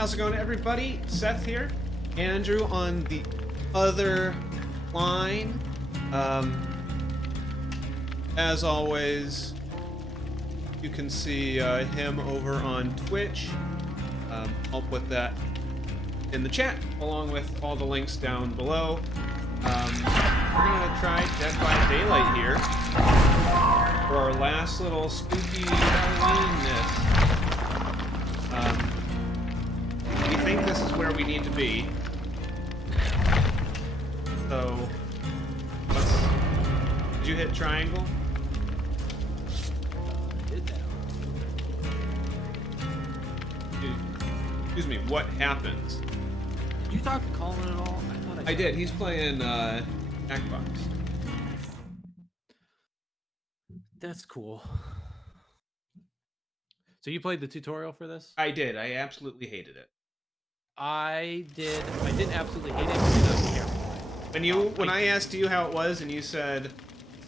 How's it going, everybody? Seth here. Andrew on the other line. As always, you can see him over on Twitch. I'll put that in the chat, along with all the links down below. We're gonna try Dead by Daylight here for our last little spooky Halloween-ness. We think this is where we need to be. So, did you hit triangle? Excuse me, what happens? Did you talk to Colin at all? I thought I did. He's playing Jackbox. That's cool. So you played the tutorial for this? I did. I absolutely hated it. I didn't absolutely hate it because I didn't care for it. When I asked you how it was and you said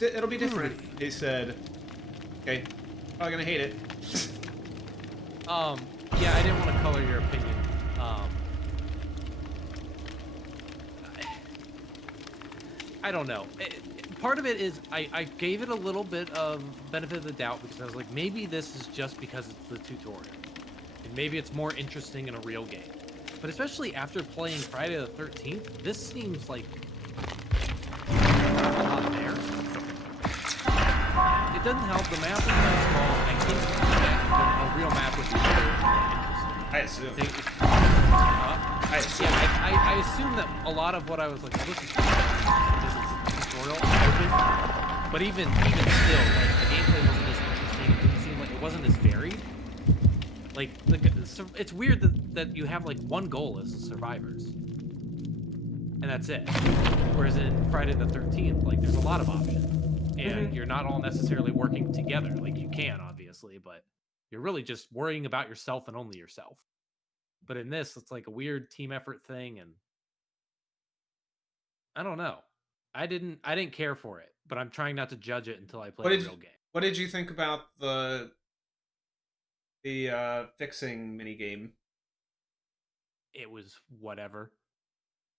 it'll be different, he said, "Okay, probably gonna hate it." Yeah, I didn't want to color your opinion. I don't know. Part of it is I gave it a little bit of benefit of the doubt because I was like, maybe this is just because it's the tutorial. And maybe it's more interesting in a real game. But especially after playing Friday the 13th, this seems like not there. It doesn't help. The map is very small. I think that a real map would be very interesting. I assume. I assume that a lot of what I was like, well, this is tutorial open, but even still, like, the gameplay wasn't as interesting. It didn't seem like it wasn't as varied. Like, it's weird that you have like one goal as the survivors, and that's it. Whereas in Friday the 13th, like, there's a lot of options, and you're not all necessarily working together. Like, you can obviously, but you're really just worrying about yourself and only yourself. But in this, it's like a weird team effort thing, and I don't know. I didn't care for it, but I'm trying not to judge it until I play the real game. What did you think about the fixing minigame? It was whatever.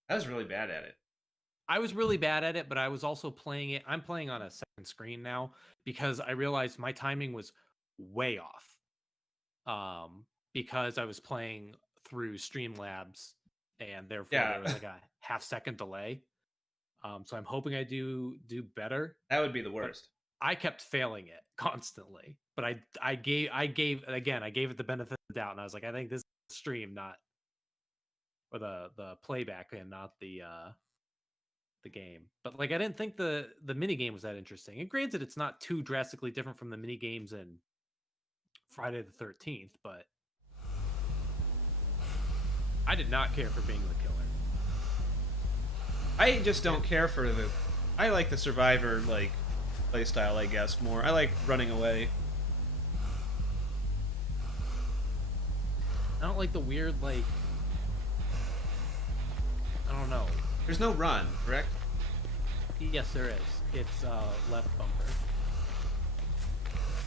I was really bad at it. I was really bad at it, but I was also playing it. I'm playing on a second screen now because I realized my timing was way off. Because I was playing through Streamlabs, and therefore there was like a half-second delay. So I'm hoping I do better. That would be the worst. But I kept failing it constantly, but I gave it the benefit of the doubt, and I was like, I think this is the stream, not or the playback, and not the game. But like, I didn't think the mini game was that interesting. And granted, it's not too drastically different from the mini games in Friday the 13th, but I did not care for being the killer. I just don't care for I like the survivor play style, I guess, more. I like running away. I don't like the weird, like, I don't know. There's no run, correct? Yes, there is. It's left bumper.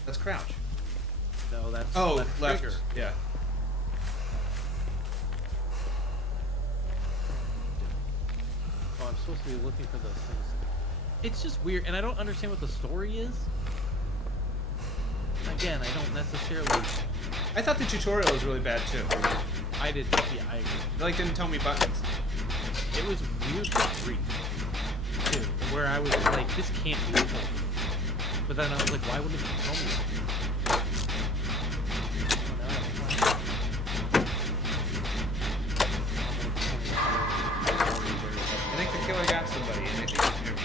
That's crouch. No, that's left trigger. Yeah. Oh, I'm supposed to be looking for those things. It's just weird, and I don't understand what the story is. Again, I don't necessarily... I thought the tutorial was really bad, too. I did, yeah, I agree. It, like, didn't tell me buttons. It was weird brief, too, where I was like, this can't be told. But then I was like, why wouldn't you tell me that? I think the killer got somebody, and I think it's near me.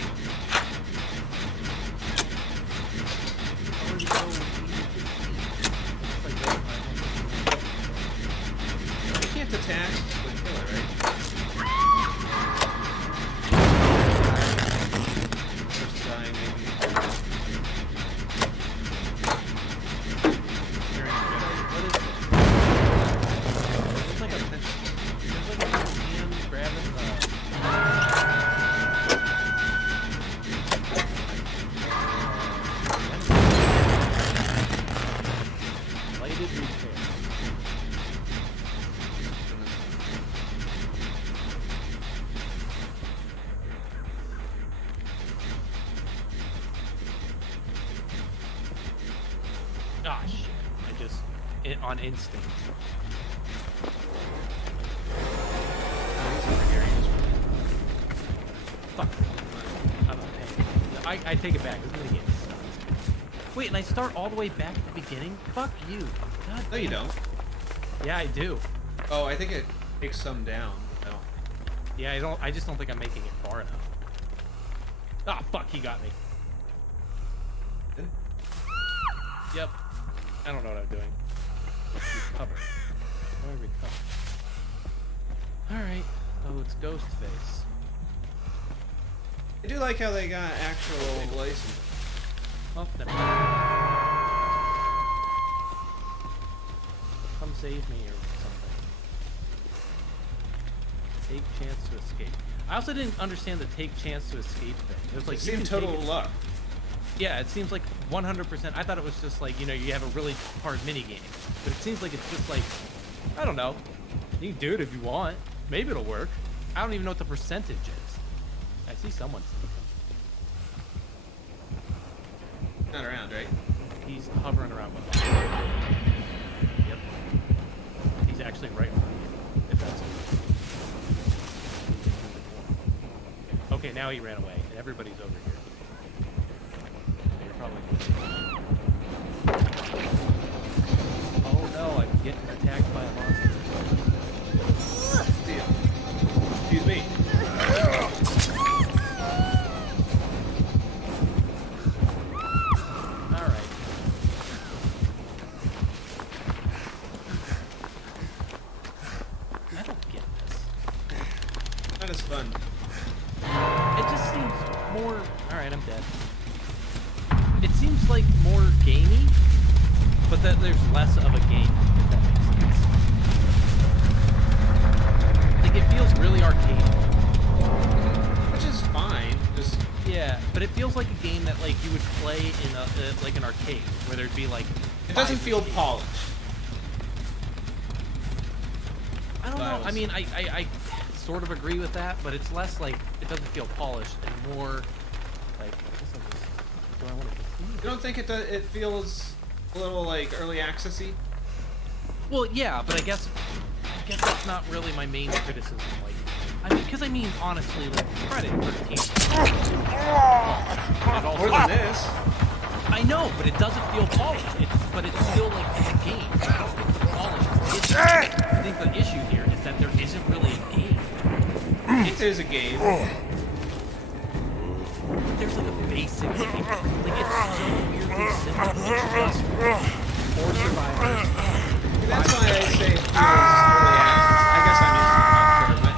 You can't attack the killer, right? First dying, maybe. Ah, shit. On instinct. Fuck. I'm not paying. I take it back. This minigame sucks. Wait, and I start all the way back at the beginning? Fuck you. God No, you damn. don't. Yeah, I do. Oh, I think it takes some down. No. Yeah, I just don't think I'm making it far enough. Ah, fuck, he got me. Yep. I don't know what I'm doing. Recover. How do I recover? Alright. Oh, it's Ghostface. I do like how they got actual license. Oh, never mind. Come save me or something. Take chance to escape. I also didn't understand the take chance to escape thing. It was like It you seemed can total take it. luck. Yeah, it seems like 100%. I thought it was just like, you know, you have a really hard mini game, but it seems like it's just like, I don't know. You can do it if you want. Maybe it'll work. I don't even know what the percentage is. I see someone sneaking. Not around, right? He's hovering around with us. Yep. He's actually right in front of you. If that's it. Okay, now he ran away, and everybody's over here. You're probably Oh no, I'm getting attacked by a monster. Excuse me. Alright. I don't get this. That is fun. It just seems more... Alright, I'm dead. It seems like more gamey, but that there's less of a game, if that makes sense. Like, it feels really arcade. Which is fine. Just Yeah, but it feels like a game that, like, you would play in a, like an arcade, where there'd be, like... it doesn't 5 feel machines. polished. I don't know. I mean, I sort of agree with that, but it's less like it doesn't feel polished and more like. I guess I'm just. Do I want to continue? You don't think it does? It feels a little like early accessy. Well, yeah, but I guess that's not really my main criticism. Like, I mean, because I mean, honestly, like credit for the team. And also, More than this. I know, but it doesn't feel polished. But it's still like it's a game. I don't think the polish is the issue. I think the issue here is that there isn't really a game. It is a game. There's like a basic game. Like it's so weirdly simple. Just four survivors. That's why I say it feels early access. I guess I'm using the wrong term, but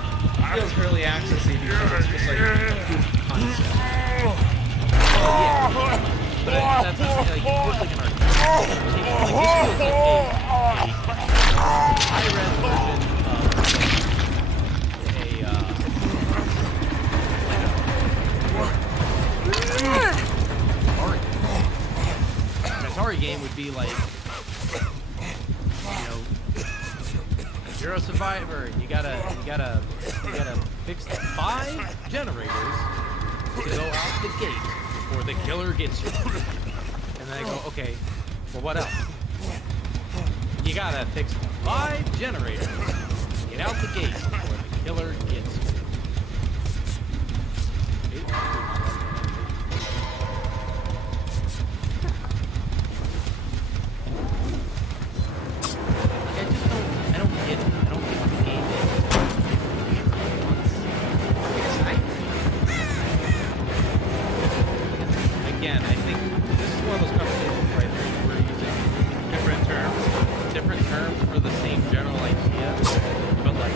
it feels early accessy because it's just like a proof of concept. Yeah. But that's like it feels like an arcade. Like this feels like a high-res version an Atari game would be like, you know, you're a survivor. You gotta fix 5 generators to go out the gate before the killer gets you. And then I go, okay, well what else? You gotta fix 5 generators to get out the gate before the killer gets you. I don't get it. I don't get what the game is. Again, I think this is one of those conversations where I think we're using different terms for the same general idea, but like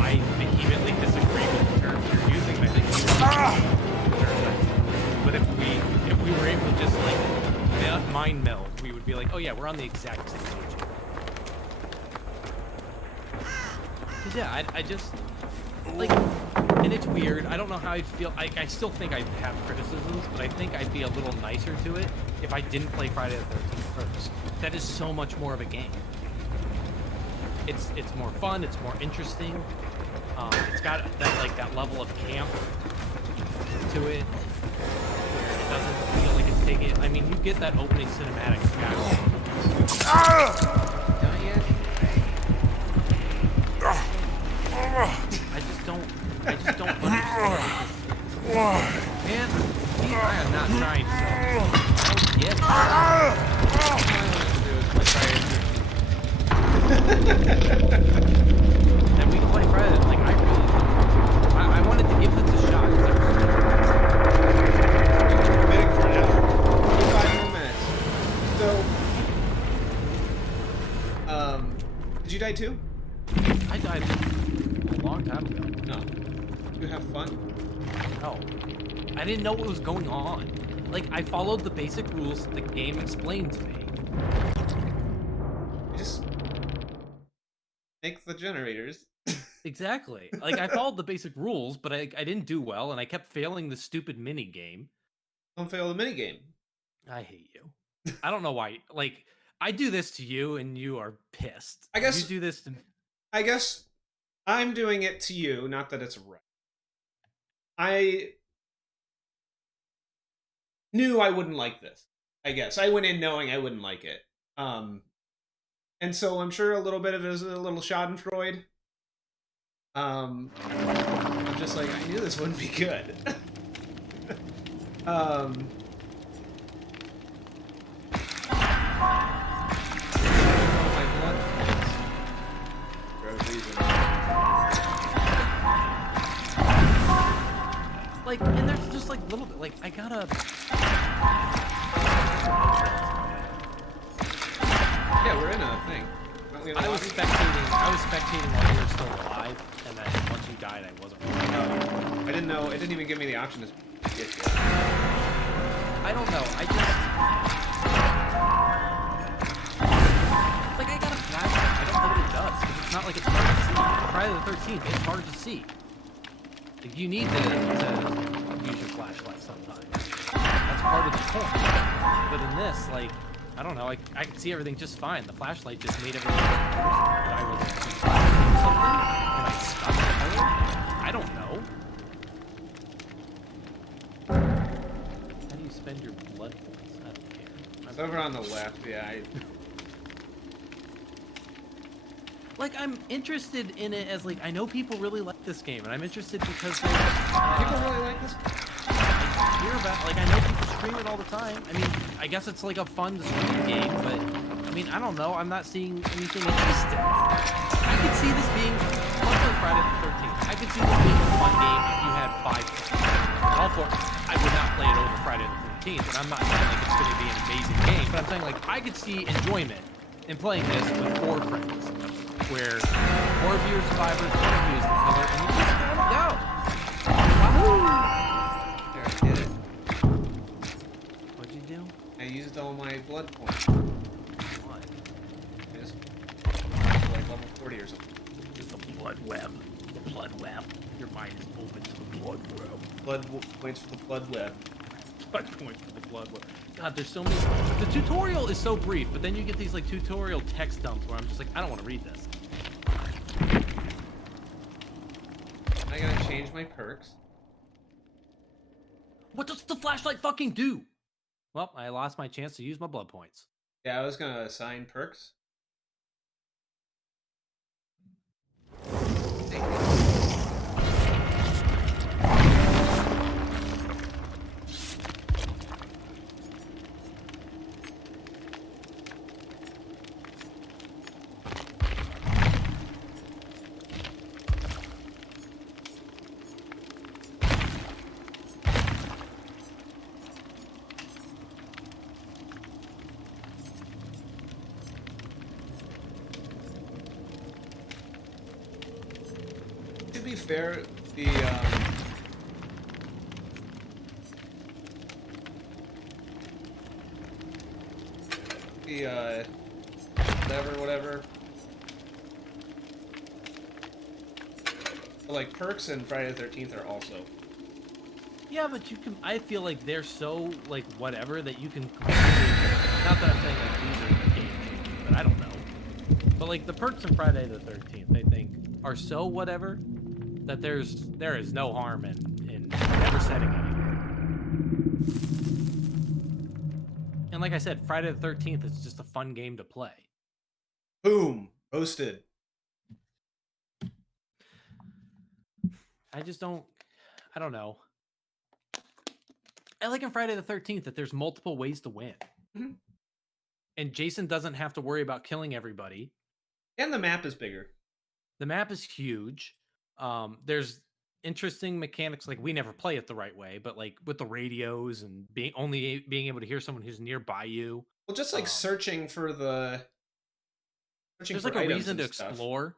I vehemently disagree with the terms you're using. I think but if we were able to just like mind meld, we would be like, oh yeah, we're on the exact same page here. 'Cause yeah, I just like, and it's weird. I don't know how I'd feel. I still think I have criticisms, but I think I'd be a little nicer to it if I didn't play Friday the 13th first. That is so much more of a game. It's more fun. It's more interesting. It's got that level of camp to it, where it doesn't feel like it's taking. I mean, you get that opening cinematic. Not yet? I just don't understand. Man, I am not trying to. I don't get it. And we can play Friday. Like, I wanted to give this a shot. Committing for an hour. 5 more minutes. So, did you die too? I died a long time ago. No. Did you have fun? No. I didn't know what was going on. Like, I followed the basic rules that the game explained to me. You just make the generators. Exactly. Like, I followed the basic rules, but I didn't do well, and I kept failing the stupid mini game. Don't fail the minigame. I hate you. I don't know why. Like, I do this to you, and you are pissed. I guess you do this to. I guess I'm doing it to you. Not that it's right. I knew I wouldn't like this. I guess I went in knowing I wouldn't like it. And so I'm sure a little bit of it is a little Schadenfreude. I'm just like, I knew this wouldn't be good. My blood points. For a reason. Like, and there's just like little bit. Like, I gotta. Yeah, we're in a thing. Aren't we in a I was lobby? spectating while you were still alive, and then once you died, I wasn't. I didn't know. It didn't even give me the option to get you. I don't know. I just like I got a flashlight. I don't know what it does because it's not like it's hard to see. Friday the 13th, it's hard to see. Like, you need to use your flashlight sometimes. That's part of the point. But in this, like, I don't know. I could see everything just fine. The flashlight just made everything. But I was something. And I stuck the color. I don't know. How do you spend your blood points? I don't care. It's over on the left. Yeah. Like, I'm interested in it as, like, I know people really like this game, and I'm interested because People really like this. I hear about, like, I know people stream it all the time. I mean, I guess it's like a fun to stream game, but I mean, I don't know. I'm not seeing anything interesting. I could see this being much like Friday the 13th. I could see this being a fun game if you had 5 friends. All for I would not play it over Friday the 13th, and I'm not saying like it's going to be an amazing game, but I'm saying like I could see enjoyment in playing this with 4 friends, where 4 of you are survivors, 1 of you is the killer, and you just gotta go. Wahoo! There, I did it. What'd you do? I used all my blood points. What? I just like level 40 or something. Just the blood web. The blood web. Your mind is open to the blood web. Points for the blood web. Blood points for the blood web. God, there's so many. The tutorial is so brief, but then you get these like tutorial text dumps where I'm just like, I don't want to read this. I gotta change my perks. What does the flashlight fucking do? Well, I lost my chance to use my blood points. Yeah, I was gonna assign perks. Thank you. To be fair, the whatever. But, like, perks and Friday the 13th are also. Yeah, but you can. I feel like they're so like whatever that you can. Not that I'm saying like these are game changing, but I don't know. But like the perks in Friday the 13th, I think, are so whatever that there is no harm in never setting anything. And And like I said, Friday the 13th is just a fun game to play. Boom. Roasted. I don't know. I like in Friday the 13th that there's multiple ways to win. Mm-hmm. And Jason doesn't have to worry about killing everybody. And the map is bigger. The map is huge. There's interesting mechanics, like we never play it the right way, but like with the radios and being able to hear someone who's nearby you. Well, just like searching for there's like a reason to explore.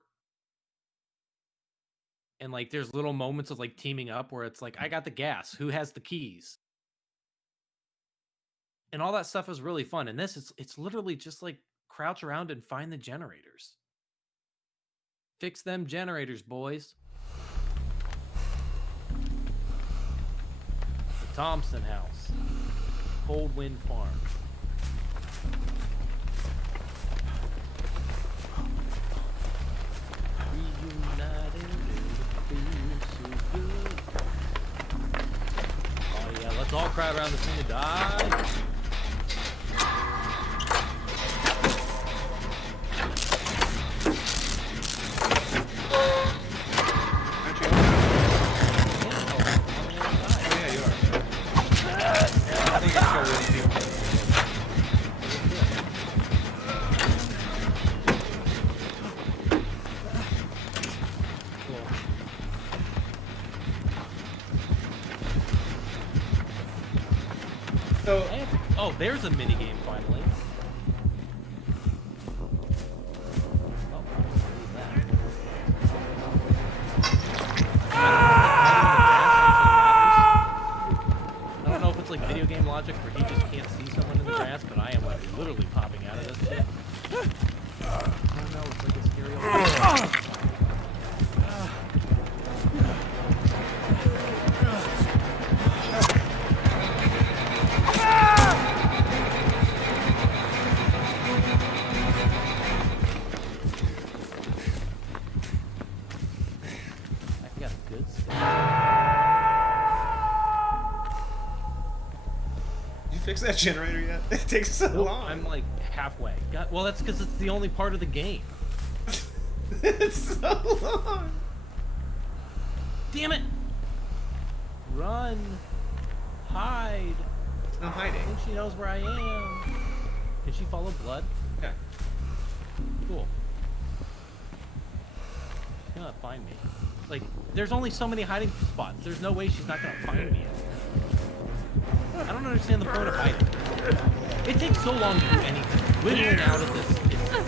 And like there's little moments of like teaming up where it's like, I got the gas, who has the keys? And all that stuff is really fun. And this, it's literally just like crouch around and find the generators. Fix them generators, boys. The Thompson House. Cold Wind Farm. Reunited, it feels so good. Oh yeah, let's all crowd around this thing and die. Oh, there's a mini game finally. I don't know if it's like video game logic where he just can't see someone in the grass, but I am like literally popping out of this shit. I don't know, it's like a scary Fix that generator yet? It takes so long. I'm like halfway. Well, that's because it's the only part of the game. It's so long. Damn it! Run. Hide. There's no hiding. I think she knows where I am. Can she follow blood? Yeah. Cool. She's gonna find me. Like, there's only so many hiding spots. There's no way she's not gonna find me. I don't understand the point of hiding. It takes so long to do anything. Wiggling out of this, it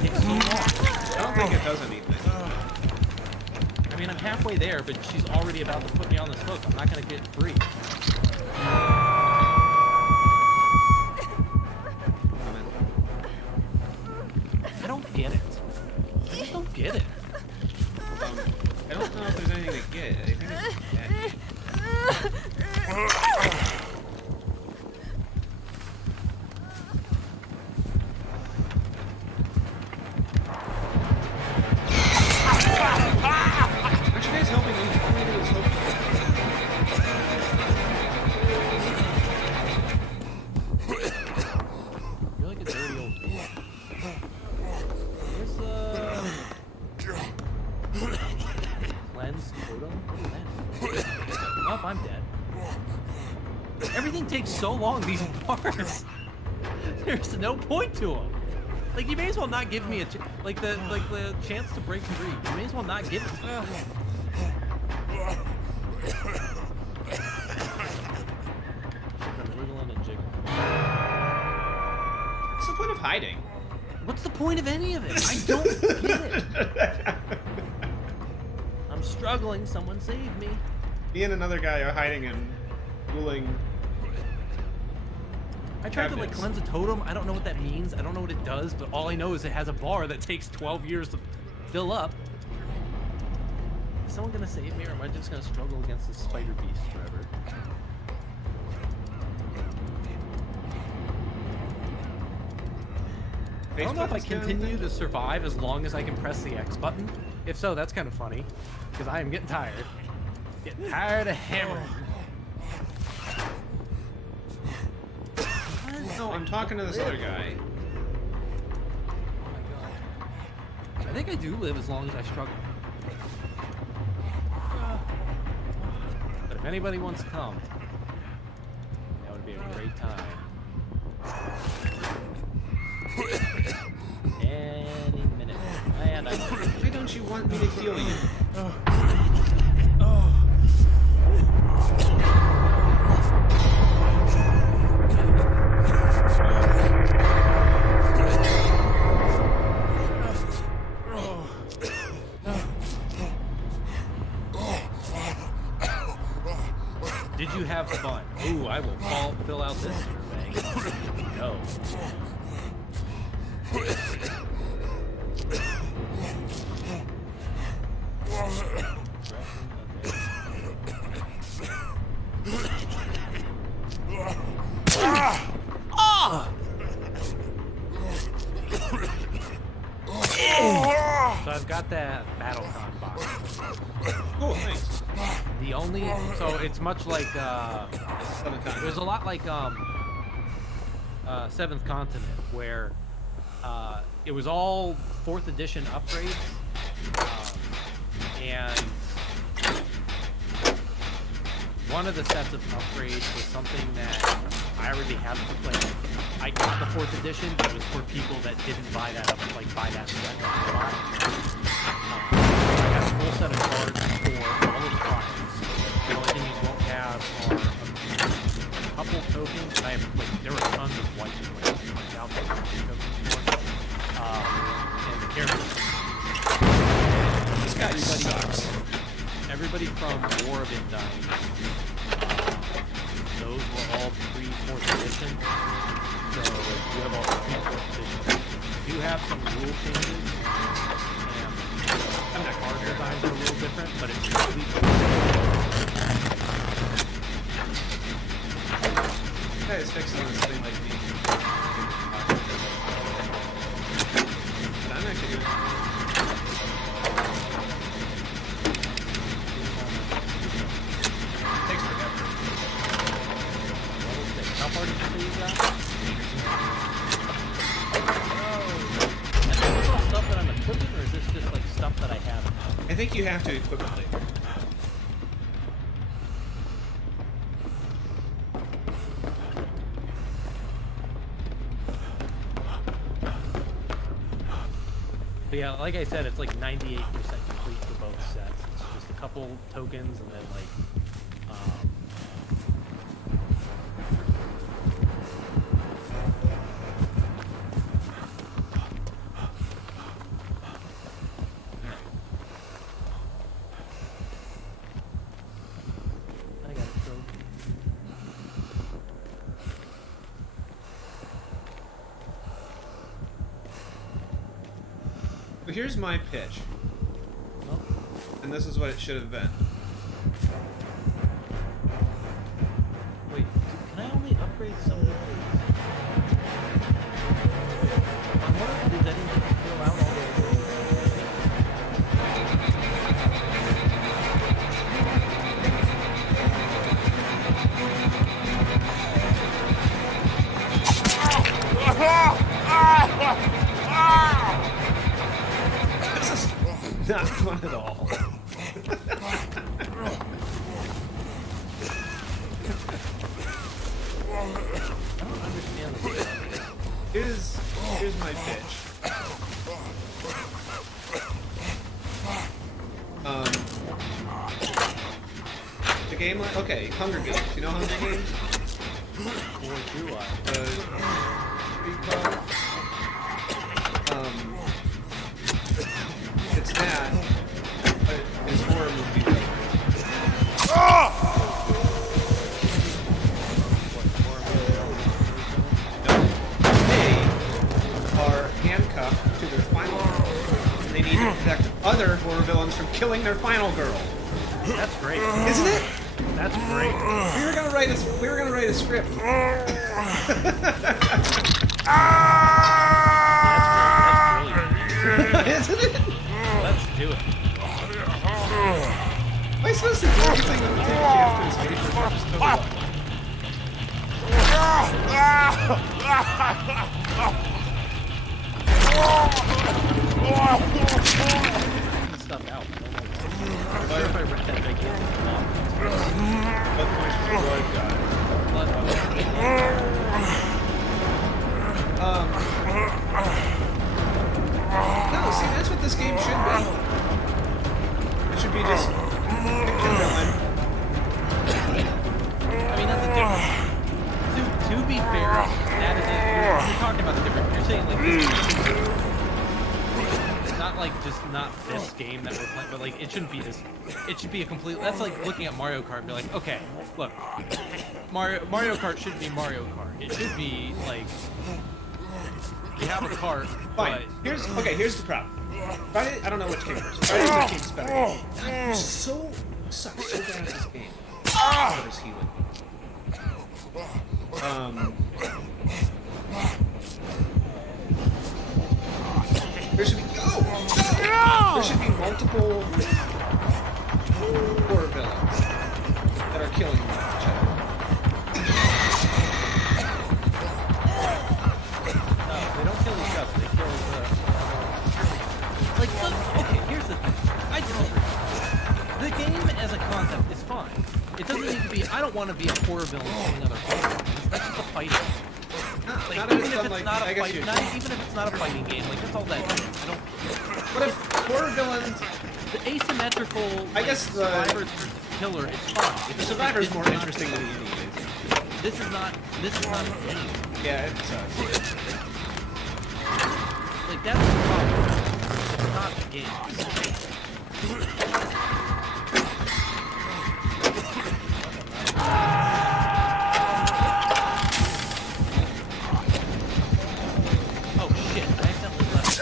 takes so long. I don't think it does anything. I mean, I'm halfway there, but she's already about to put me on this hook. I'm not going to get free. I don't get it. I just don't get it. I don't know if there's anything to get. I think it's I'm dead. Everything takes so long, these parts. There's no point to them. Like, you may as well not give me the chance to break free. You may as well not give it to me. Wiggling and jiggling. What's the point of hiding? What's the point of any of it? I don't get it. I'm struggling. Someone save me. Me and another guy are hiding and dueling. I tried to like cleanse a totem. I don't know what that means. I don't know what it does, but all I know is it has a bar that takes 12 years to fill up. Is someone gonna save me, or am I just gonna struggle against this spider beast forever? I don't know if I continue to survive as long as I can press the X button. If so, that's kind of funny, because I am getting tired. Getting tired of hammering. No, I'm talking to this other guy. Oh my god. I think I do live as long as I struggle. But if anybody wants to come, that would be a great time. Any minute. And Why don't you want me to heal you? Did you have fun? Ooh, I will fill out this survey. No. So I've got that BattleCon box. Cool, thanks. The only so it's much like there's a lot like Seventh Continent where it was all 4th edition upgrades, and one of the sets of upgrades was something that I already had to play. I got the 4th edition, but it was for people that didn't buy that up, like buy that set. I got a full set of cards for all of the classes. The only thing you won't have are a couple tokens. I have like there were tons of white and red out there tokens for. And the characters. This guy sucks. Everybody from War of Undying. Those were all pre-4th edition. So you have all the pre-4th edition. You do have some rule changes. And the card designs are a little different, but it's completely This guy is fixing this thing like me. But I'm actually doing it. Takes forever. How far did you say you got? And is this all stuff that I'm equipping, or is this just like stuff that I have? I think you have to equip it later. But yeah, like I said, it's like 98% complete for both sets. It's just a couple tokens and then like I got it. But here's my pitch, Well, and this is what it should have been. wait, can I only upgrade some of these? I'm wondering, did anything fill out all the This is not fun at all. I don't understand this. Here's my pitch. The game, okay, Hunger Games. You know Hunger Games? Boy, do I. It's that, but it's horror movie different. They are handcuffed to their final girl, and they need to protect other horror villains from killing their final girl. That's great. Isn't it? That's great. We were gonna write a script. That's brilliant. Isn't it? Let's do it. Am I supposed to do everything with the chance to escape or just totally Stuff out. What if I read that gigantic block? What points for blood guy? No, see, that's what this game should be. It should be just pick your villain. I mean, that's a different. To be fair, that is you're talking about the different. You're saying like this. Not like just not this game that we're playing, but like it shouldn't be this. It should be a complete. That's like looking at Mario Kart and be like, okay, look, Mario Kart shouldn't be Mario Kart. It should be like you have a cart. Fine. Here's the problem. Friday, I don't know which game first. Friday the 13th is better. You're so suck so bad at this game. What is healing? There should be there should be multiple horror villains that are killing each other. No, they don't kill each other. They kill like okay, here's the thing. I disagree. The game as a concept is fine. It doesn't need to be. I don't want to be a horror villain killing other horror villains. That's just a fighting game. Like, even if it's not a fight, even if it's not a fighting game, like that's all that is. I don't. What if horror villains? The asymmetrical. I guess the survivors versus killer. It's fun. The survivor's more interesting than the enemy. This is not a game. Yeah, it sucks. Like that's the problem. It's not a game. Oh shit! I accidentally left.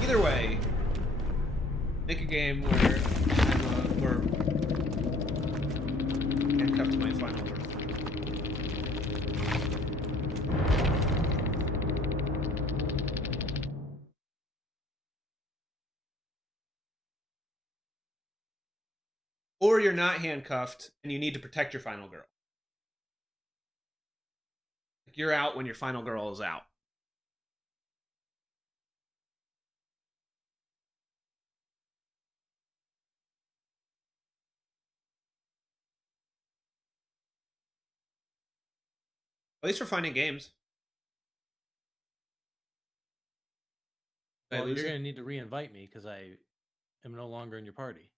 Either way, make a game where we're handcuffed to my final girl. Or you're not handcuffed and you need to protect your final girl. Like you're out when your final girl is out. At least we're finding games. Well, you're gonna need to re-invite me because I am no longer in your party.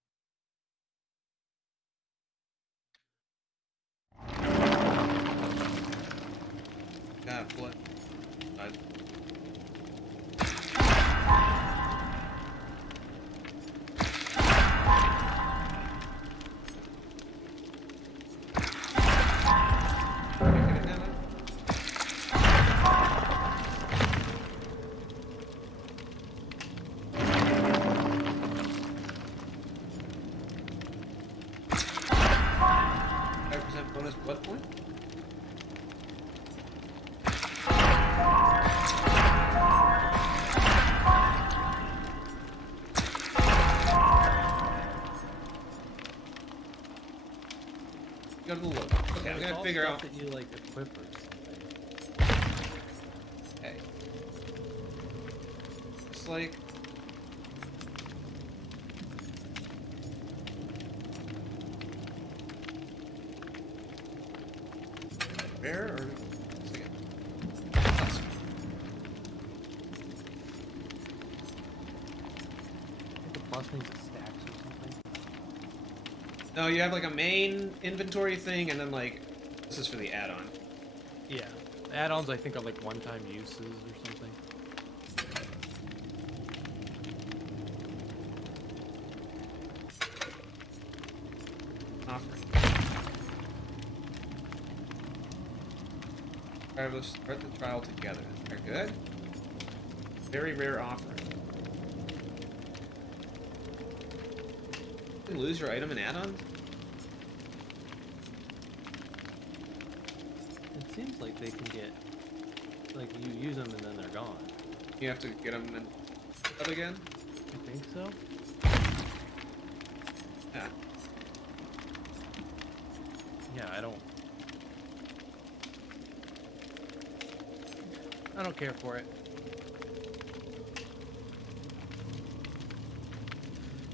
God, what? Bonus blood point? Go to the look. Okay, I'm gonna figure out that you like equip or something. Okay. It's like rare or The plus means it stacks or something. no, you have like a main inventory thing, and then like this is for the add-on. Yeah, add-ons I think are like one-time uses or something. Offering. Travelers start the trial together. They're good. Very rare offering. You can lose your item and add-ons? It seems like they can get, like, you use them and then they're gone. You have to get them and up again? I think so. Yeah. Yeah, I don't care for it.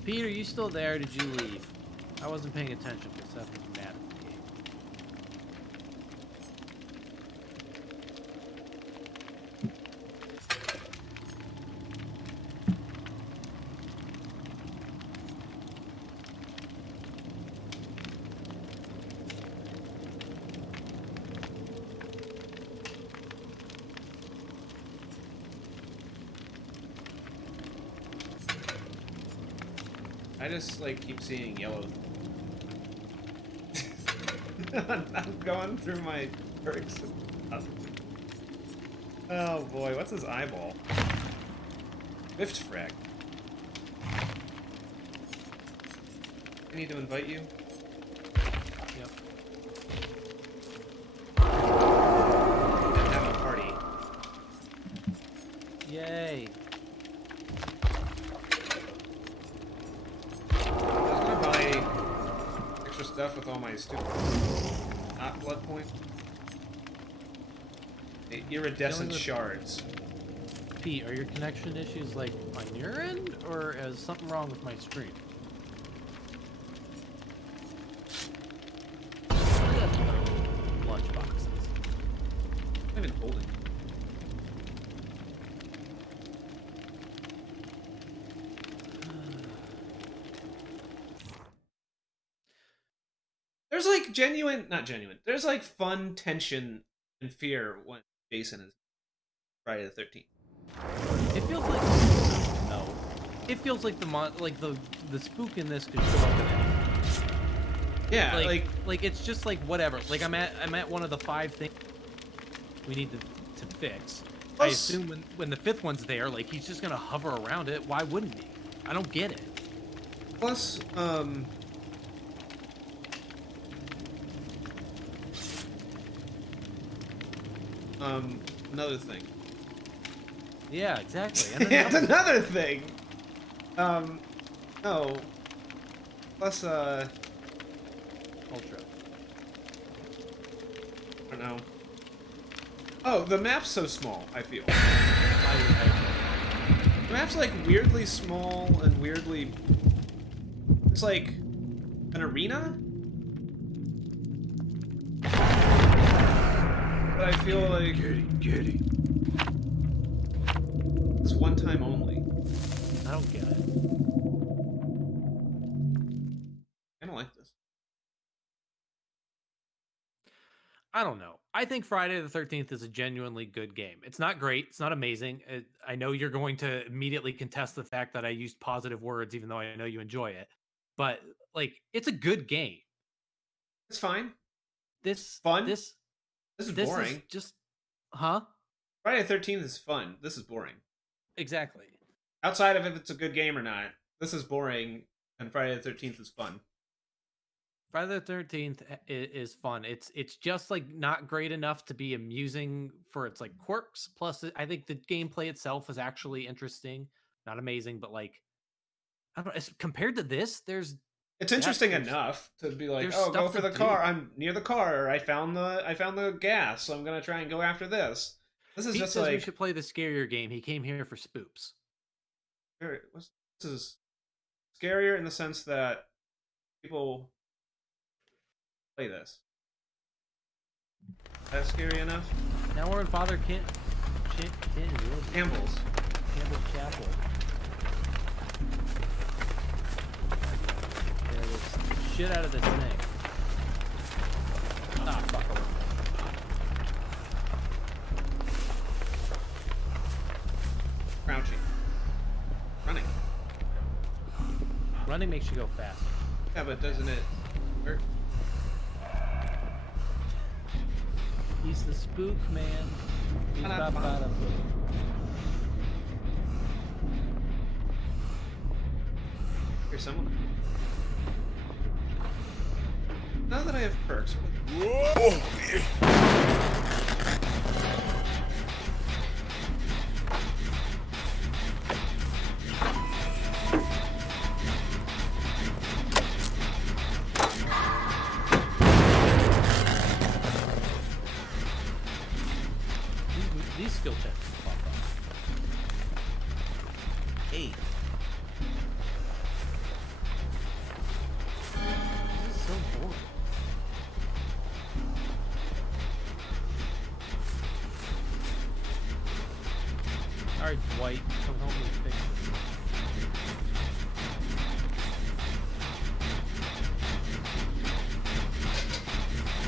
Pete, are you still there? Did you leave? I wasn't paying attention because Seth was mad at the game. I just like keep seeing yellow. I'm going through my perks. Oh boy, what's his eyeball? Rift frag. I need to invite you. Yep. And have a party. Yay. Stuff with all my stupid not blood points. Iridescent shards. Pete, are your connection issues like on your end, or is something wrong with my stream? Lunch boxes. I'm even holding. There's like there's like fun tension and fear when Jason is Friday the 13th. It feels like no. It feels like the spook in this could show up in anything. Yeah, like it's just like whatever. Like I'm at one of the 5 things we need to fix. I assume when the 5th one's there, like he's just gonna hover around it. Why wouldn't he? I don't get it. Plus, another thing. Yeah, exactly. And another thing. No. Plus, Ultra. I don't know. Oh, the map's so small, I feel. The map's like weirdly small and weirdly... It's like an arena? But I feel like... Kitty. It's one time only. I don't get it. I don't like this. I don't know. I think Friday the 13th is a genuinely good game. It's not great. It's not amazing. I know you're going to immediately contest the fact that I used positive words, even though I know you enjoy it. But, like, it's a good game. It's fine. This fun. This is boring. Is just, huh? Friday the 13th is fun. This is boring. Exactly. Outside of if it's a good game or not, this is boring, and Friday the 13th is fun. Friday the 13th is fun. It's just like not great enough to be amusing for its like quirks. Plus, I think the gameplay itself is actually interesting, not amazing, but like I don't know. Compared to this, it's interesting enough to be like, oh, go for the car. I'm near the car. I found the gas, so I'm gonna try and go after this. This is Pete just says like we should play the scarier game. He came here for spoops. This is scarier in the sense that people play this. Is that scary enough? Now we're in Father Campbell's Chapel. Shit out of this thing. Ah, fuck. Crouching. Running. Running makes you go fast. Yeah, but doesn't it hurt? He's the spook man. He's ba-ba-da-boo. Here's someone. Now that I have perks. These skill checks pop up. 8. This is so boring. Alright, Dwight, come help me fix this.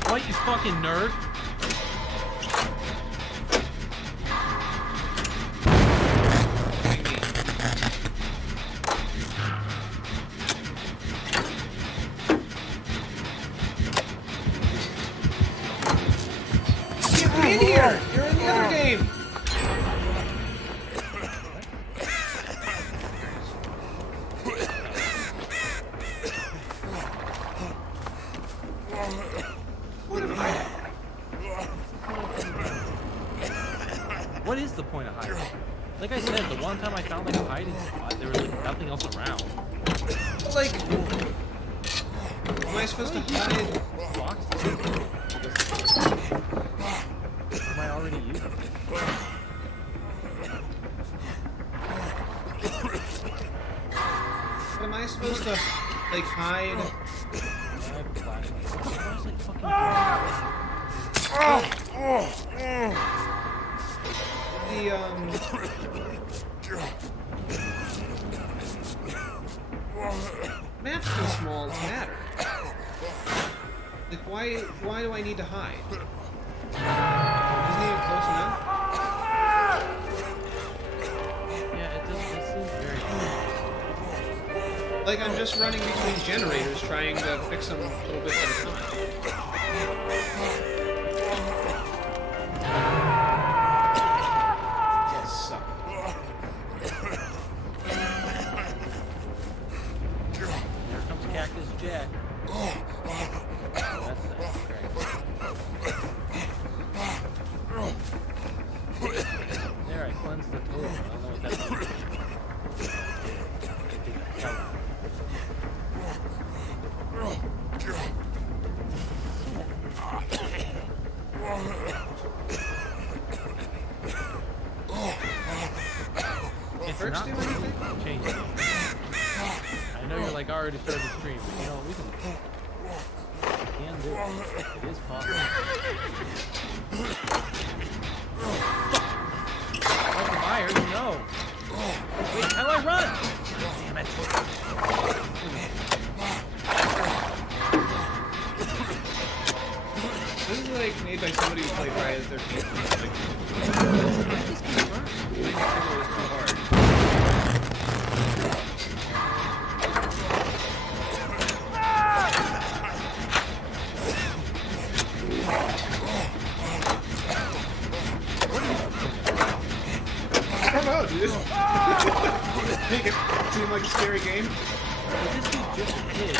Dwight, you fucking nerd! Get in here! You're in the other game! What is the point of hiding? Like I said, the one time I found like a hiding spot, there was like nothing else around. But like, am I supposed to hide? Blocks? Am I already using it? But am I supposed to like hide? I have a flashlight. I was like fucking map's too small to matter. Like, why do I need to hide? Isn't it close enough? Yeah, it seems very close. Like, I'm just running between generators trying to fix them a little bit at a time. That sucks. Here comes Cactus Jack. That's great. There, I cleansed the totem. I don't know what that means. Get the hell out. It's Perks not do anything? changing. I know you're like already started the stream, but you know we can do it. It is possible. Michael Myers, no. Wait, how do I run? Damn it. This is like made by somebody who played Friday the 13th. Like, This game burns. I think it was too hard. I don't know, dude. Make it seem like a scary game. But this dude just a kid.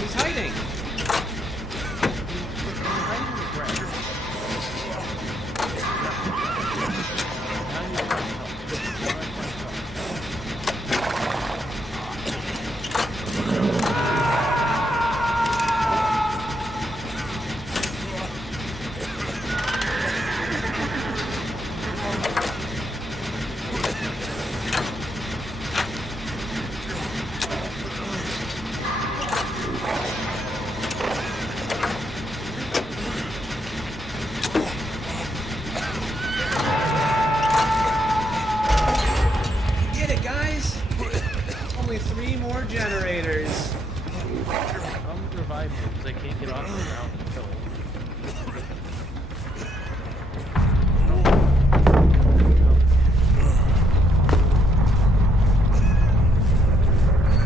He's hiding. He's hiding in the grass. Now you're trying to help. Get it, guys. Only 3 more generators. Come revive me because I can't get off the ground and kill him.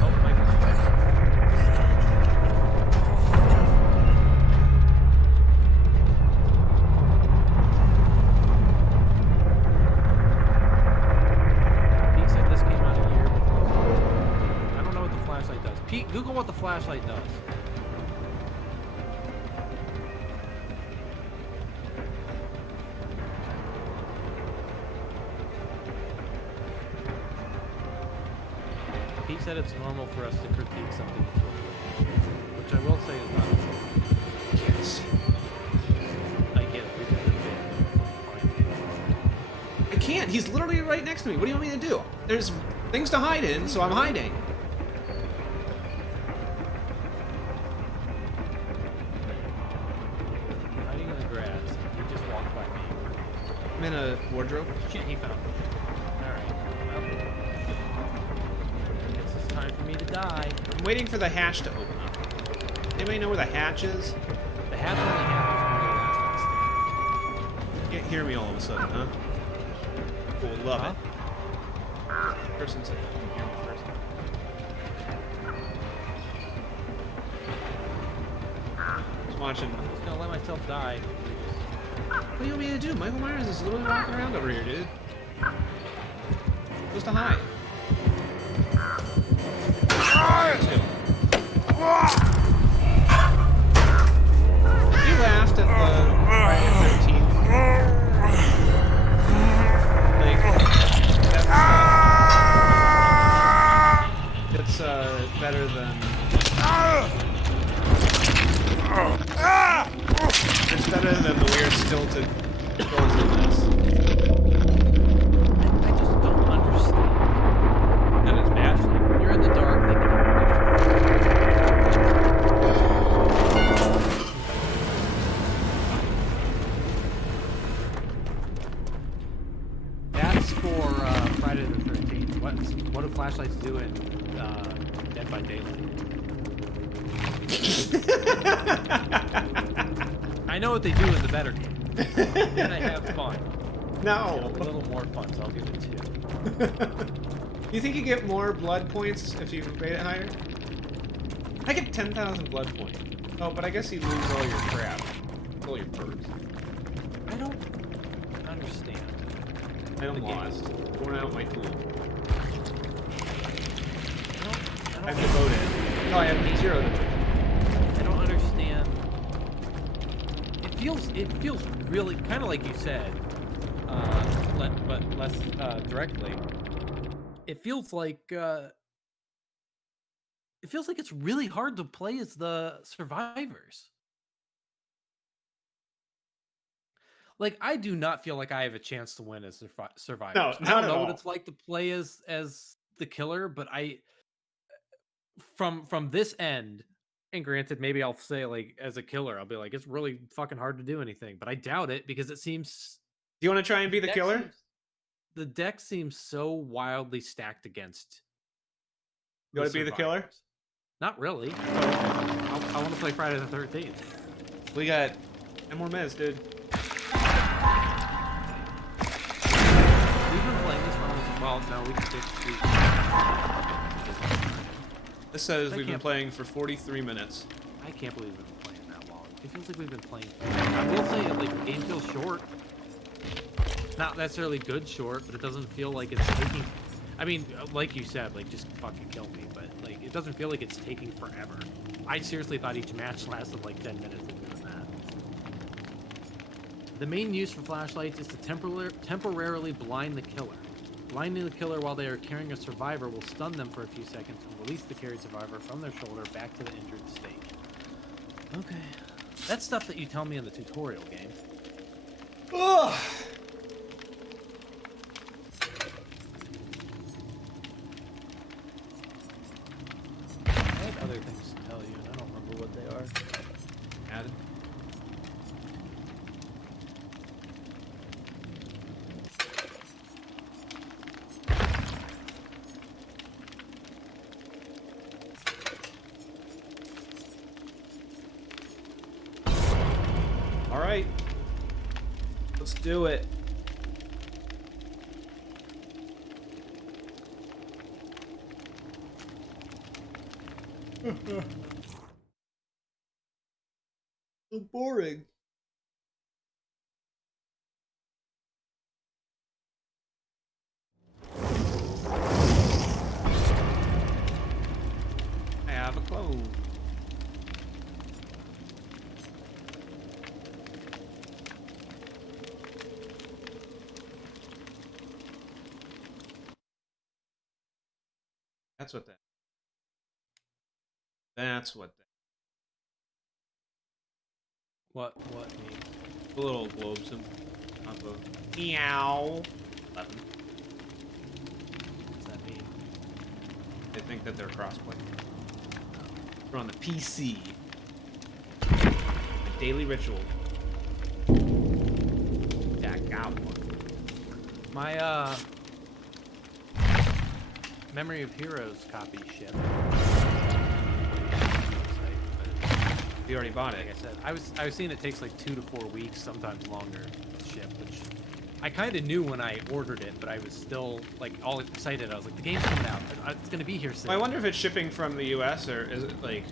Oh, Michael's back. flashlight does. Pete said it's normal for us to critique something, which I will say is not true. Yes. I get it. We did a bit. I can't. He's literally right next to me. What do you want me to do? There's things to hide in, so I'm hiding. Hiding in the grass. He just walked by me. I'm in a wardrobe. Shit, he found me. Alright. Well, guess it's time for me to die. I'm waiting for the hatch to open up. Anybody know where the hatch is? The hatch only happens when the last one You can't hear me all of a sudden, huh? Cool, love Huh? it. Person said, "You can hear me first." Just watching. I'm just gonna let myself die. What do you want me to do? Michael Myers is literally walking around over here, dude. Supposed to hide. You laughed at the Friday the 13th. Like, it's better than. It's better than the weird stilted goals in this. I just don't understand. And it's bad. You're in the dark thinking that's for Friday the 13th. What do flashlights do in Dead by Daylight? I know what they do in the better game. And I have fun. No. A little more fun, so I'll give it 2. You think you get more blood points if you made it higher? I get 10,000 blood points. Oh, but I guess you lose all your crap. All your perks. I don't understand. I'm lost. Going out my tool. I'm I devoted. No, I have 0 to don't understand. It feels really kind of like you said, but less directly. It feels like it's really hard to play as the survivors. Like, I do not feel like I have a chance to win as survivors. No, I not don't at know all. what it's like to play as the killer, but from this end, and granted, maybe I'll say, like, as a killer, I'll be like, it's really fucking hard to do anything, but I doubt it because it seems Do you want to try and be the killer? the deck seems so wildly stacked against. You want to be the killer? survivors. Not really. I want to play Friday the 13th. We got 10 more minutes, dude. We've been playing this for almost, well, no, we can take This says I we've been can't- playing for 43 minutes. I can't believe we've been playing that long. It feels like we've been playing. I will say, like, the game feels short. Not necessarily good short, but it doesn't feel like it's taking. I mean, like you said, like, just fucking kill me, but like, it doesn't feel like it's taking forever. I seriously thought each match lasted like 10 minutes and doing that. The main use for flashlights is to temporarily blind the killer. Blinding the killer while they are carrying a survivor will stun them for a few seconds and release the carried survivor from their shoulder back to the injured state. Okay. That's stuff that you tell me in the tutorial game. Ugh. I had other things to tell you, and I don't remember what they are. Added. All right. Let's do it. So boring. I have a clone. That's what that. That's what that. What means? The little globe symbol on the meow button. What's that mean? They think that they're crossplay. They're on the PC. The daily ritual. That got one. My Memory of Heroes copy shipped. You already bought it. Like I said, I was seeing it takes like 2 to 4 weeks, sometimes longer to ship, which I kind of knew when I ordered it, but I was still like all excited. I was like, the game's coming out. It's gonna be here soon. Well, I wonder if it's shipping from the US or is it like?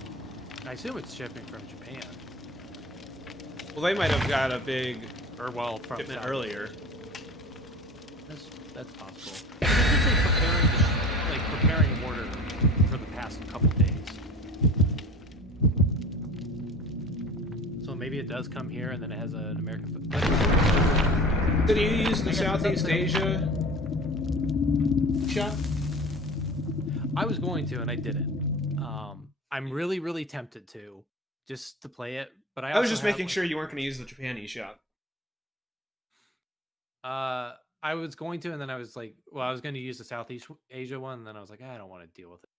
I assume it's shipping from Japan. Well, they might have got a big From shipment South earlier. That's possible. I think it's like preparing an order for the past couple days. So maybe it does come here and then it has an American. Did you use the Southeast Asia shop? I was going to, and I didn't. I'm really, really tempted to, just to play it. But I was just making sure you weren't going to use the Japan shop. I was going to, and then I was like, well, I was going to use the Southeast Asia one, and then I was like, I don't want to deal with it.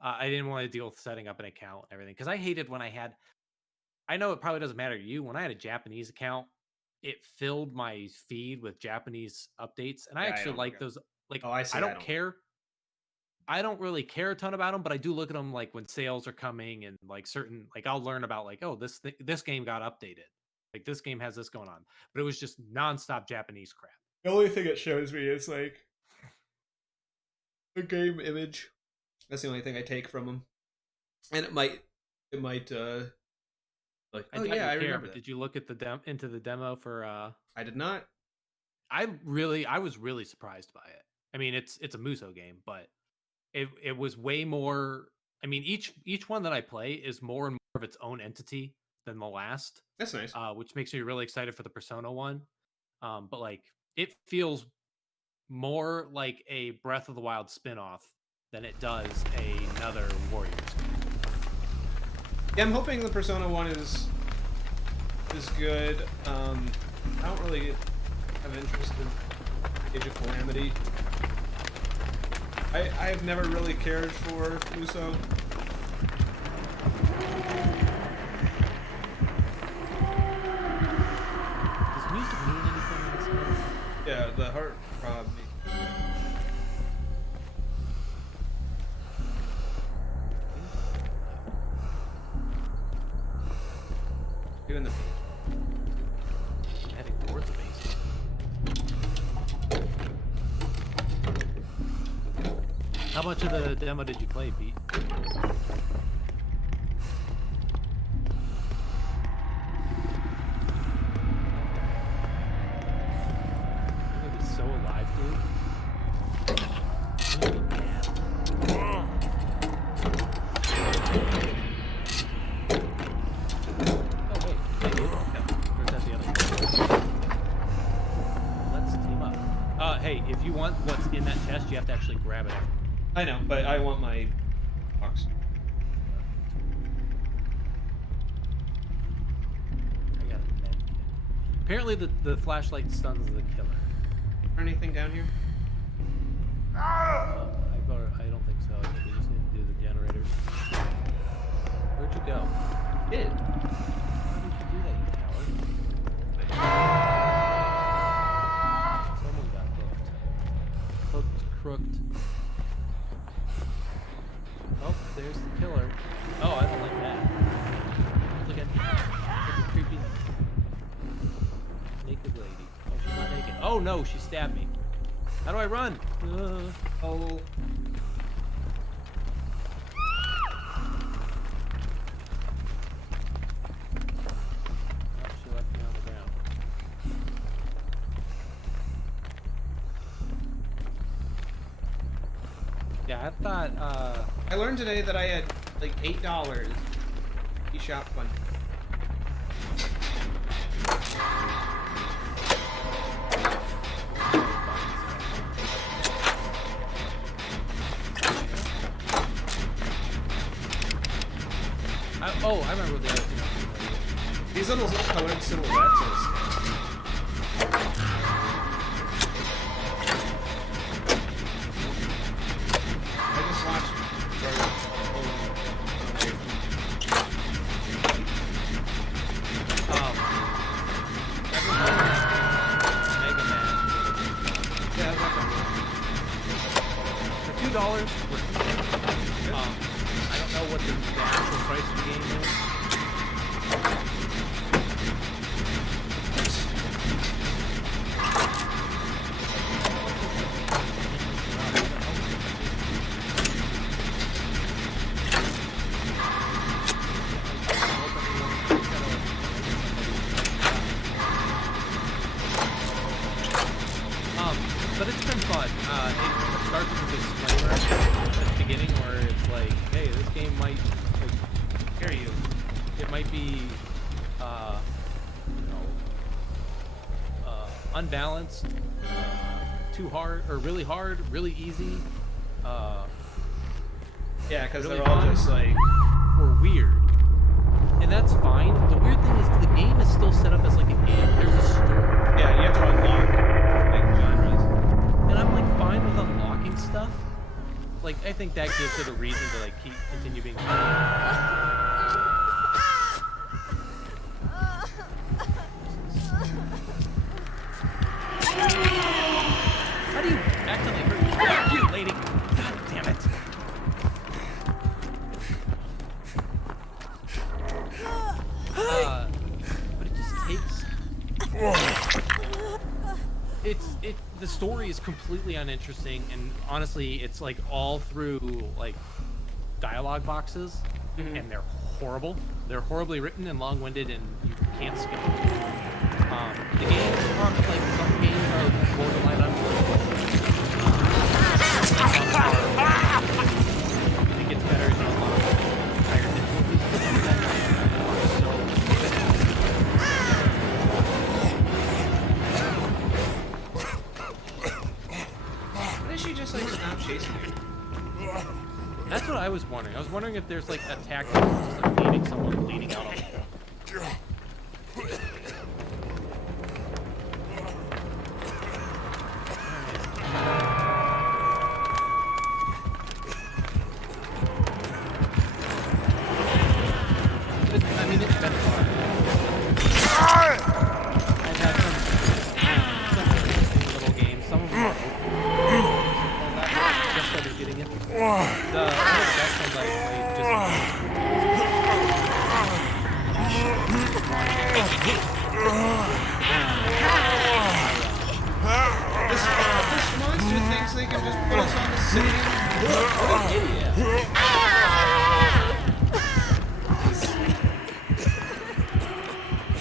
I didn't want to deal with setting up an account and everything, because I hated when I had. I know it probably doesn't matter to you. When I had a Japanese account, it filled my feed with Japanese updates, and I actually like those. Like, I see. I don't care. I don't really care a ton about them, but I do look at them like when sales are coming and like certain, like I'll learn about like, oh, this game got updated. Like this game has this going on, but it was just nonstop Japanese crap. The only thing it shows me is like the game image. That's the only thing I take from them, and it might like, oh yeah, I remember. But did you look at into the demo for? I did not. I was really surprised by it. I mean, it's a Muso game, but it was way more. I mean, each one that I play is more and more of its own entity than the last. That's nice. Which makes me really excited for the Persona one. But like, it feels more like a Breath of the Wild spinoff than it does another Warriors game. Yeah, I'm hoping the Persona one is good. I don't really have interest in Age of Calamity. I have never really cared for Muso. Does music mean anything in this game? Yeah, the heart robbed me. Doing the Heading towards the base. How much of the demo did you play, Pete? It was so alive, dude. Hey, if you want what's in that chest, you have to actually grab it. I know, but I want my box. I got a med kit. Apparently the flashlight stuns the killer. Anything down here? I don't think so. I think we just need to do the generators. Where'd you go? Did. Why did you do that, you coward? Someone got hooked. Hooked, crooked. Oh, there's the killer. Oh, I don't like that. Look at a creepy naked lady. Oh, she's not naked. Oh no, she stabbed me. How do I run? Oh. She left me on the ground. Yeah, I thought, I learned today that I had like $8 eShop fund. I remember the other thing. These little colored silhouettes are scary. I just watched Mega Man. yeah, For $2, I don't know what the actual price of the game is. But it's been fun. It starts with a disclaimer at the beginning where it's like, hey, this game might scare you. It might be, unbalanced, too hard, or really hard, really easy. yeah, because really they're all fun. just like. Or weird. And that's fine. The weird thing is the game is still set up as like a game. There's a story. Yeah, you have to unlock like genres. And I'm like fine with unlocking stuff. Like I think that gives it a reason to like continue being fun. How do you accidentally hurt you, lady? God damn it. But it just takes. The story is completely uninteresting, and honestly, it's like all through like dialogue boxes, and they're horrible. They're horribly written and long-winded, and you can't skip them. The games are like some games are borderline unplayable. It gets better as you unlock higher difficulties. Why does she just like stop chasing you? That's what I was wondering. I was wondering if there's like a tactic of just like leaving someone bleeding out on the wall. I mean, it's been fun. I've had some interesting little games. Some of them are open. Just started getting it. One of the best ones I played This monster thinks they can just put us on the city. What an idiot.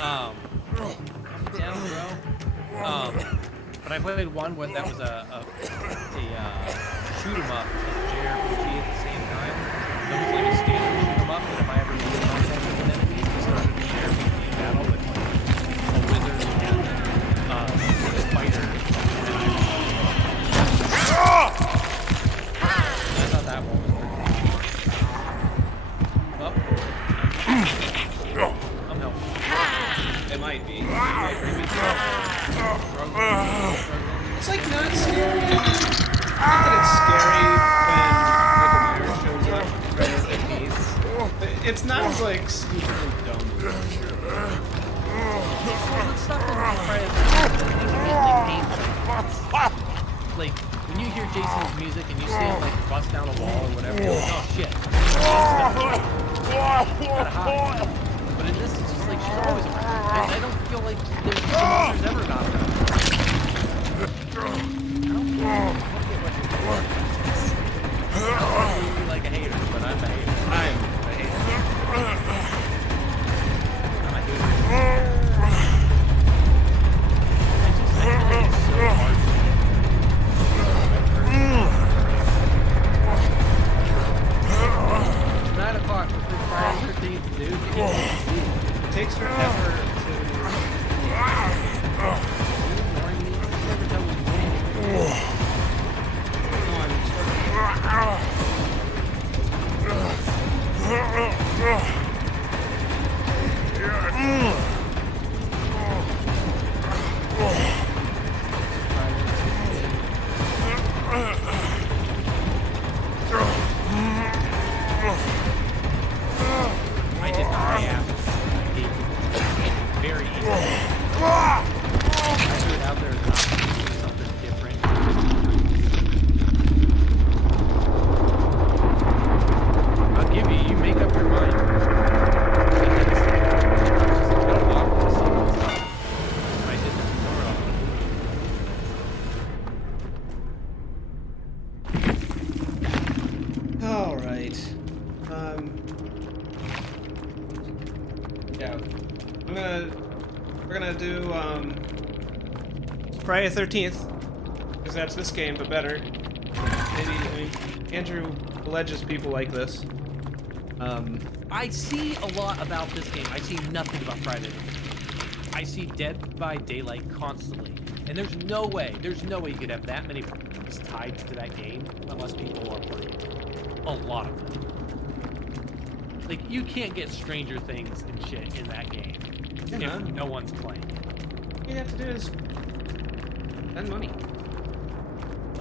I'm down, bro. But I played one where that was a shoot 'em up and JRPG at the same time. So it was like a standard shoot 'em up, but if I ever needed contact with an enemy, it started a JRPG battle with like a wizard and a fighter. I thought that one was pretty cool. I'm helping. It might be. It might bring me It's like not scary. Not that it's scary when Michael Myers shows up right at their gates. It's not as like stupidly dumb. Well, it's stuff in Friday like when you hear Jason's music and you see him like bust down a wall or whatever, you're like, oh shit. Gotta hide. But in this, it's just like she's always around. And I don't feel like the monster's ever not around. I don't feel like a hater, but I'm a hater. I'm a hater. I'm a hater. I feel like it's so hard to 9 o'clock for Friday 13th, dude. It takes forever to. Ignoring me. You never tell me when. I did not have very easy. I threw it out there as an option to do something different. I'll give you, you make up your mind. I did the tutorial. All right. Yeah. We're gonna do Friday the 13th, because that's this game, but better. Maybe, I mean, Andrew alleges people like this. I see a lot about this game. I see nothing about Friday the 13th. I see Dead by Daylight constantly. And there's no way you could have that many problems tied to that game unless people are playing. A lot of them. Like, you can't get Stranger Things and shit in that game if no one's playing. All you have to do is spend money.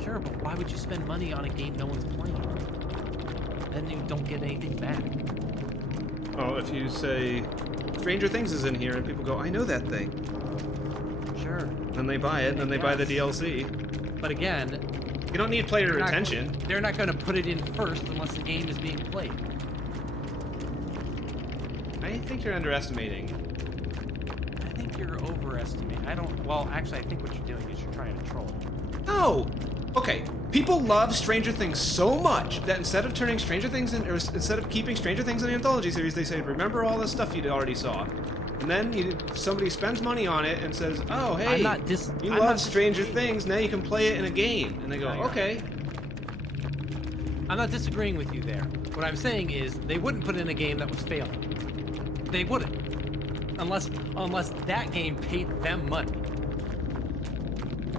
Sure, but why would you spend money on a game no one's playing? Then you don't get anything back. Oh, if you say Stranger Things is in here and people go, I know that thing. Sure. Then they buy it, and then they buy the DLC. But again, you don't need player retention. They're not going to put it in first unless the game is being played. I think you're underestimating. I think you're overestimating. Well, actually, I think what you're doing is you're trying to troll. No! Okay, people love Stranger Things so much that instead of turning Stranger Things in, or instead of keeping Stranger Things in the anthology series, they say, remember all the stuff you already saw. And then somebody spends money on it and says, oh, hey, you love Stranger Things, now you can play it in a game. And they go, okay. I'm not disagreeing with you there. What I'm saying is they wouldn't put in a game that was failing. They wouldn't. Unless that game paid them money.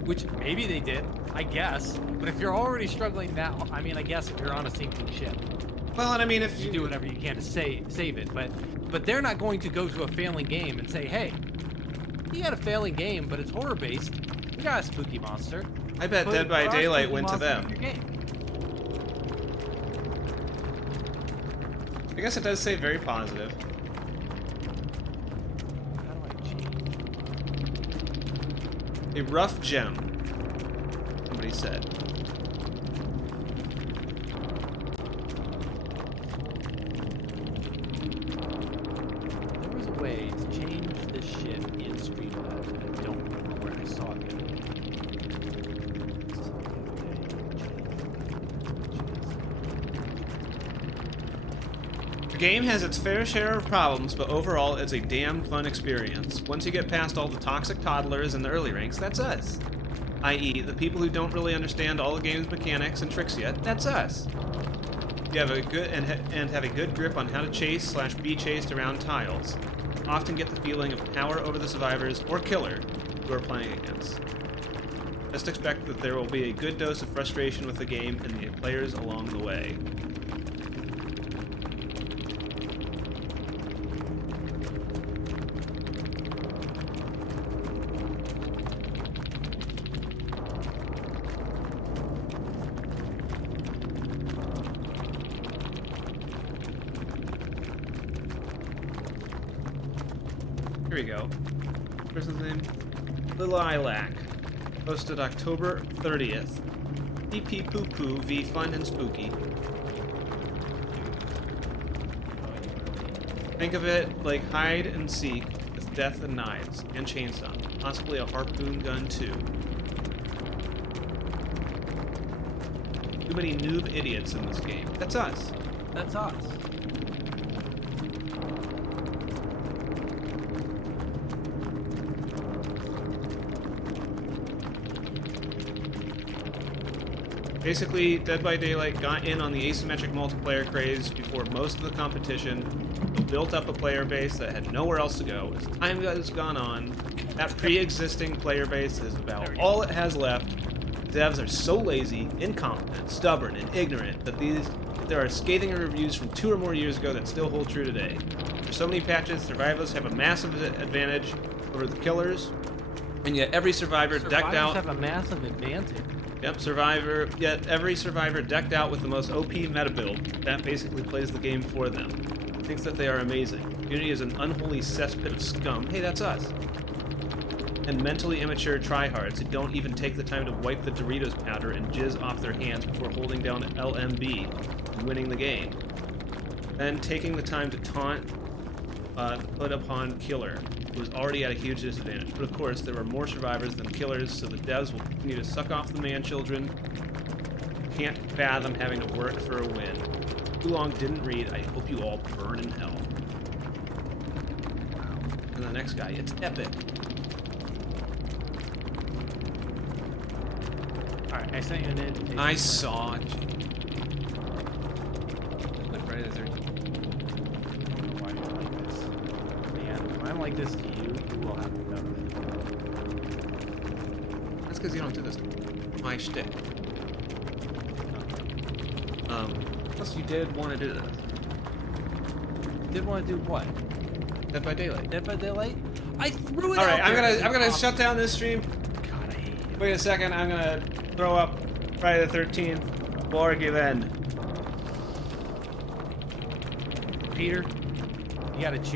Which maybe they did, I guess. But if you're already struggling now, I mean, I guess if you're on a sinking ship. Well, and I mean, if you do whatever you can to save it. But they're not going to go to a failing game and say, hey, you had a failing game, but it's horror-based. You got a spooky monster. I bet Dead by Daylight went to them. I guess it does say very positive. How do I change? A rough gem, somebody said. There was a way to change this shit in Streamlabs, and I don't remember where I saw it. The game has its fair share of problems, but overall it's a damn fun experience. Once you get past all the toxic toddlers in the early ranks, that's us. I.e., the people who don't really understand all the game's mechanics and tricks yet, that's us. You have a good and have a good grip on how to chase/be chased around tiles. Often get the feeling of power over the survivors or killer you are playing against. Just expect that there will be a good dose of frustration with the game and the players along the way. Here we go. Person's name? Lilac. Posted October 30th. DP Poo Poo v Fun and Spooky. Think of it like hide and seek with death and knives and chainsaw. Possibly a harpoon gun too. Too many noob idiots in this game. That's us. That's us. Basically, Dead by Daylight got in on the asymmetric multiplayer craze before most of the competition, built up a player base that had nowhere else to go. As time has gone on, that pre-existing player base is about all it has left. Devs are so lazy, incompetent, stubborn, and ignorant that there are scathing reviews from 2 or more years ago that still hold true today. After so many patches, survivors have a massive advantage over the killers, and yet every survivor decked out. Survivors have a massive advantage. Yep, yet every survivor decked out with the most OP meta build that basically plays the game for them. Thinks that they are amazing. Unity is an unholy cesspit of scum. Hey, that's us. And mentally immature tryhards who don't even take the time to wipe the Doritos powder and jizz off their hands before holding down LMB and winning the game. Then taking the time to taunt put upon Killer, who was already at a huge disadvantage. But of course, there were more survivors than killers, so the devs will continue to suck off the man-children. Can't fathom having to work for a win. Too long didn't read. I hope you all burn in hell. And the next guy, it's epic. Alright, I sent you an invitation. I saw it. Like Friday the 13th. I don't know why you're like this. Man, if I'm like this to you, you will have to know. That's because you don't do this. My shtick. Plus you did want to do this. Did want to do what? Dead by Daylight. Dead by Daylight? I threw it All out right, there. I'm gonna shut down this stream. God, I hate you. Wait a second, I'm gonna throw up Friday the 13th. We'll argue then. Peter, you gotta choose.